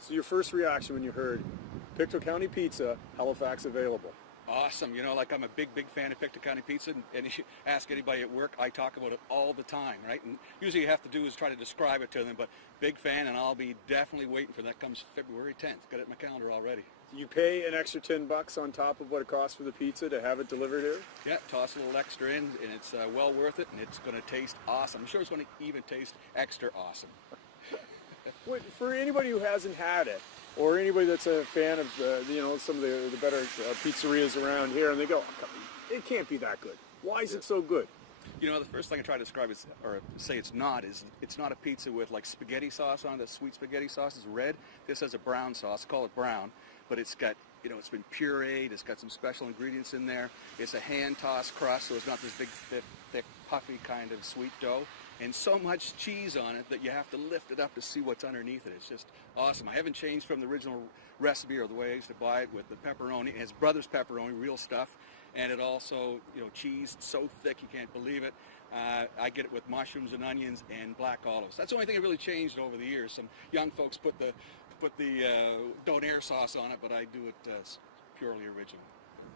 So your first reaction when you heard Pictou County Pizza, Halifax available? Awesome. You know, like I'm a big fan of Pictou County Pizza, and if you ask anybody at work, I talk about it all the time, right? And usually you have to do is try to describe it to them, but big fan, and I'll be definitely waiting for that. Comes February 10th. Got it in my calendar already. You pay an extra $10 on top of what it costs for the pizza to have it delivered here? Yeah, toss a little extra in, and it's well worth it, and it's going to taste awesome. I'm sure it's going to even taste extra awesome. For anybody who hasn't had it, or anybody that's a fan of some of the better pizzerias around here, and they go, it can't be that good. Why is it so good? You know, the first thing I try to describe is, or say it's not a pizza with like spaghetti sauce on it. The sweet spaghetti sauce is red. This has a brown sauce. Call it brown, but it's got, it's been pureed. It's got some special ingredients in there. It's a hand-tossed crust, so it's not this big, thick, puffy kind of sweet dough. And so much cheese on it that you have to lift it up to see what's underneath it. It's just awesome. I haven't changed from the original recipe or the way I used to buy it with the pepperoni. It has Brothers pepperoni, real stuff. And it also, cheese so thick you can't believe it. I get it with mushrooms and onions and black olives. That's the only thing that really changed over the years. Some young folks put the donair sauce on it, but I do it purely original.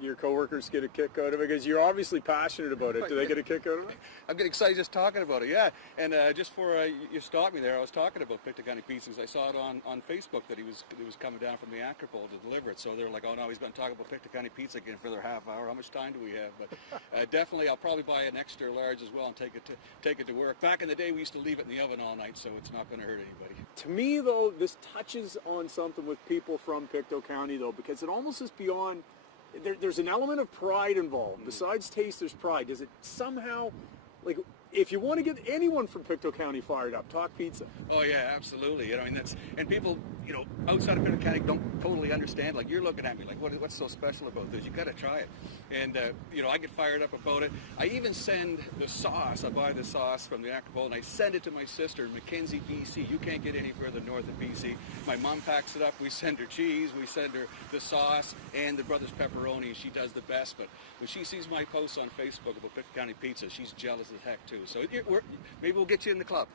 Your coworkers get a kick out of it because you're obviously passionate about it. Do they get a kick out of it? I'm getting excited just talking about it, yeah. And just before you stopped me there, I was talking about Pictou County Pizzas. I saw it on Facebook that he was coming down from the Acropole to deliver it. So they're like, oh no, he's going to talk about Pictou County Pizza again for their half hour. How much time do we have? But definitely, I'll probably buy an extra large as well and take it to work. Back in the day, we used to leave it in the oven all night, so it's not going to hurt anybody. To me, though, this touches on something with people from Pictou County, though, because it almost is beyond. There's an element of pride involved. Besides taste, there's pride. Does it somehow, like, if you want to get anyone from Pictou County fired up, talk pizza. Oh yeah, absolutely. And people, outside of Pictou County don't totally understand. Like, you're looking at me like, what's so special about this? You got to try it. And I get fired up about it. I even send the sauce. I buy the sauce from the Acropole, and I send it to my sister in Mackenzie, BC. You can't get any further north of BC. My mom packs it up. We send her cheese. We send her the sauce and the Brothers pepperoni. She does the best. But when she sees my posts on Facebook about Pictou County Pizza, she's jealous as heck too. So maybe we'll get you in the club.